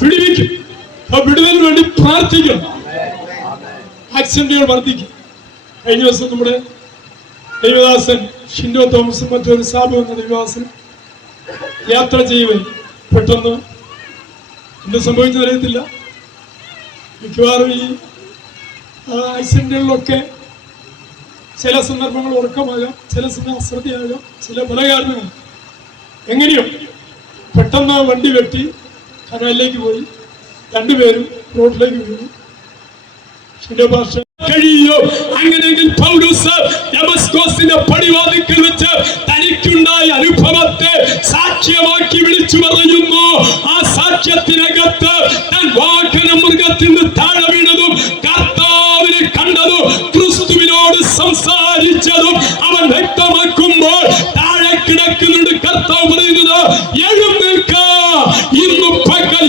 വിടുവിക്കും. വിടുതലിന് വേണ്ടി പ്രാർത്ഥിക്കണം. ആക്സിഡന്റുകൾ വർദ്ധിക്കും. കഴിഞ്ഞ ദിവസം നമ്മുടെ ദൈവദാസൻ ഷിൻഡോ തോമസും മറ്റൊരു സാബു എന്ന ദൈവദാസൻ യാത്ര ചെയ്യുവേ പെട്ടെന്ന് എന്ത് സംഭവിച്ചതറിയത്തില്ല. മിക്കവാറും ഈ ആക്സിഡന്റുകളിലൊക്കെ ചില സന്ദർഭങ്ങൾ ഉറക്കമാകാം, ചില സമയം അശ്രദ്ധയാകാം, ചില പല കാരണങ്ങൾ. എങ്ങനെയോ പെട്ടെന്ന് വണ്ടി വെട്ടി കനാലിലേക്ക് പോയി, രണ്ടുപേരും റോഡിലേക്ക് വീണു. കഴിയോ അങ്ങനെയെങ്കിൽ പൗലോസ് ദമസ്കോസിന്റെ പടിവാതിക്കൽ വെച്ച് തനിക്കുണ്ടായ അനുഭവത്തെ സാക്ഷ്യമാക്കി വിളിച്ചു പറയുന്നു. ആ സാക്ഷ്യത്തിനകത്ത് താൻ വാഹന മൃഗത്തിന് താഴെ വീണതും കർത്താവിനെ കണ്ടതും ക്രിസ്തുവിനോട് സംസാരിച്ചതും അവൻ വ്യക്തമാക്കുമ്പോൾ താഴെ കിടക്കുന്നുണ്ട്. കർത്താവ് പറയുന്നത് എഴുന്നേൽക്ക, ഇന്നു പകൽ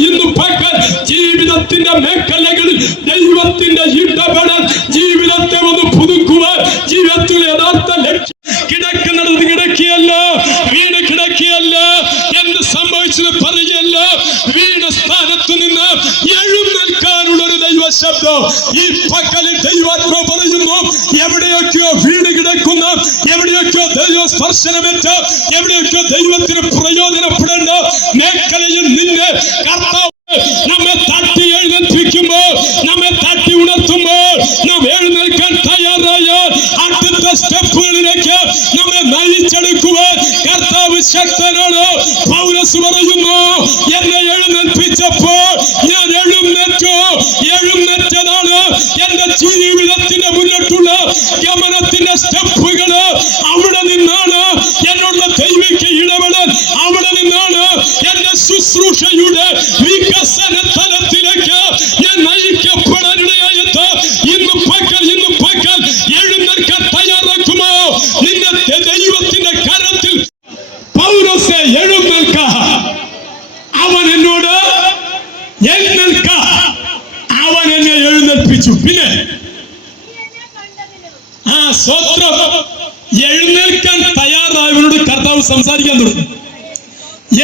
ജീവിതത്തിന്റെ മേഖലകളിൽ ദൈവത്തിന്റെ ഇടപെടൽ ജീവിതത്തെ ഒന്ന് പുതുക്കുവാൻ, ജീവിതത്തിൽ യഥാർത്ഥ ലക്ഷ്യം കിടക്കുന്നത് കിടക്കിയല്ല, വീട് കിടക്കിയല്ല, എന്ത് സംഭവിച്ചത് പറയുകയല്ല, വീണ സ്ഥാനത്ത് നിന്ന് എഴുന്നേൽക്കാനുള്ള ഒരു ദൈവ ശബ്ദം ഈ പകലിൽ ദൈവാത്മാ പറയുന്നു. എവിടെയൊക്കെയോ വീട് കിടക്കുന്ന, എവിടെയൊക്കെയോ ദൈവ സ്പർശനമേറ്റ, എവിടെയൊക്കെയോ ദൈവത്തിന് പ്രയോജനപ്പെടേണ്ട മേഖലയിൽ നിന്ന് കർത്താവ് നമ്മെ തട്ടി എഴുന്നേൽപ്പിക്കുമ്പോൾ, നമ്മെ തട്ടി ഉണർത്തുമ്പോൾ, നാം എഴുന്നേൽക്കാൻ തയ്യാറായാൽ അടുത്ത സ്റ്റെപ്പുകളിലേക്ക് നമ്മെ നയിച്ചെടുക്കുവാൻ കർത്താവ് ശക്തനാണ്. പൗലോസ് പറയുന്നു, എന്നെ എഴുന്നേൽപ്പിച്ചപ്പോൾ ഞാൻ എഴുന്നേറ്റതാണ്. എന്റെ ജീവിതത്തിന്റെ മുന്നോട്ടുള്ള ഗമനത്തിന്റെ സ്റ്റെപ്പുകള് അവിടെ നിന്നാണ്. എന്നുള്ള ദൈവിക ഇടപെടൽ അവിടെ നിന്നാണ്. എന്റെ ശുശ്രൂഷയുടെ വികസന തലത്തിലേക്ക് ഞാൻ നയിക്കപ്പെടാനിടയായത്. ഇന്ന് പകൽ എഴുന്നേൽക്കാൻ തയ്യാറാക്കുമോ? നിന്റെ ദൈവത്തിന്റെ കരത്തിൽ പൗലോസേ എഴുന്നേൽക്ക. അവൻ എന്നോട് എഴുന്നേൽക്ക, അവൻ എന്നെ എഴുന്നേൽപ്പിച്ചു. പിന്നെ സ്വത്രം എഴുന്നേൽക്കാൻ തയ്യാറായവനോട് കർത്താവ് സംസാരിക്കാൻ തുടങ്ങി.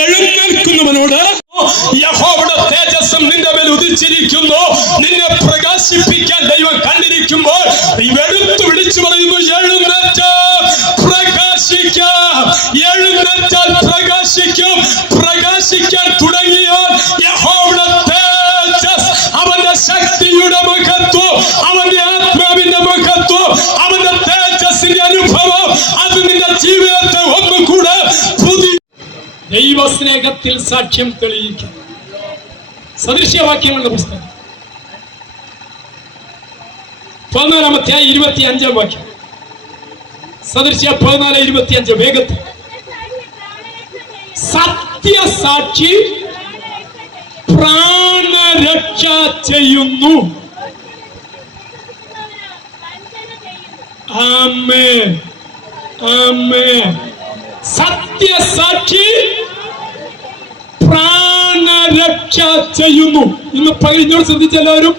എഴുന്നേൽക്കുന്നവനോട് യഹോവയുടെ തേജസ്സും നിന്റെ മേൽ ഉദിച്ചിരിക്കുന്നു, നിന്നെ പ്രകാശിപ്പിക്കാൻ ദൈവം കണ്ടിരിക്കുമ്പോൾ എടുത്തു വിളിച്ചു പറയുന്നു, എഴുന്നേറ്റ് പ്രകാശിക്കാം. എഴുന്നേറ്റാൽ പ്രകാശിക്കും. പ്രകാശിക്കാൻ തുടങ്ങിയാൽ യഹോവയുടെ തേജസ്, അവന്റെ ശക്തിയുടെ മഹത്വം, അവന്റെ ആത്മാവിന്റെ മഹത്വം, അവന്റെ തേജസ്സിന്റെ അനുഭവം അത് നിന്റെ ജീവിതത്തെ ഒന്നുകൂടെ പുതിയ ദൈവസ്നേഹത്തിൽ സാക്ഷ്യം തെളിയിക്കും. സദൃശ്യവാക്യങ്ങളുടെ പുസ്തകം 14-25 വാക്യം. സദൃശ്യ 14-25 വേഗത്തിൽ. സത്യസാക്ഷി പ്രാണരക്ഷ ചെയ്യുന്നു. ആമേൻ, ആമേൻ. സത്യസാക്ഷി പ്രാണരക്ഷ ചെയ്യുന്നു. ഇന്ന് പകൽ ശ്രദ്ധിച്ചെല്ലാവരും.